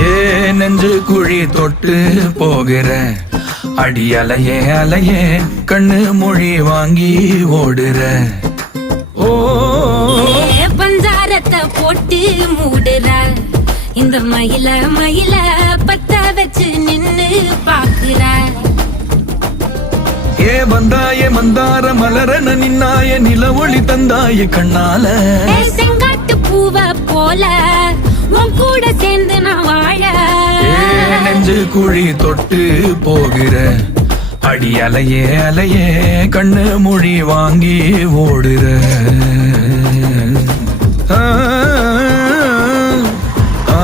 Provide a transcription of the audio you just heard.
ஏ நெஞ்சு குழி தொட்டு போகிற அடி அலையே அலையே கண்ணு மொழி வாங்கி ஓடுற. ஓ பஞ்சாரத்தை போட்டு மூடுற இந்த மயில மயில பத்த வச்சு நின்னு பாக்குற. ஏ வந்தாய மந்தார மலரன நின்னாய நில ஒளி தந்தாய கண்ணால. செங்காட்டு பூவ போல உன் கூட சேர்ந்து நான் வாழ. நெஞ்சு குழி தொட்டு போகிற அடி அலையே அலையே கண்ணு மொழி வாங்கி ஓடுற. ஆ ஆ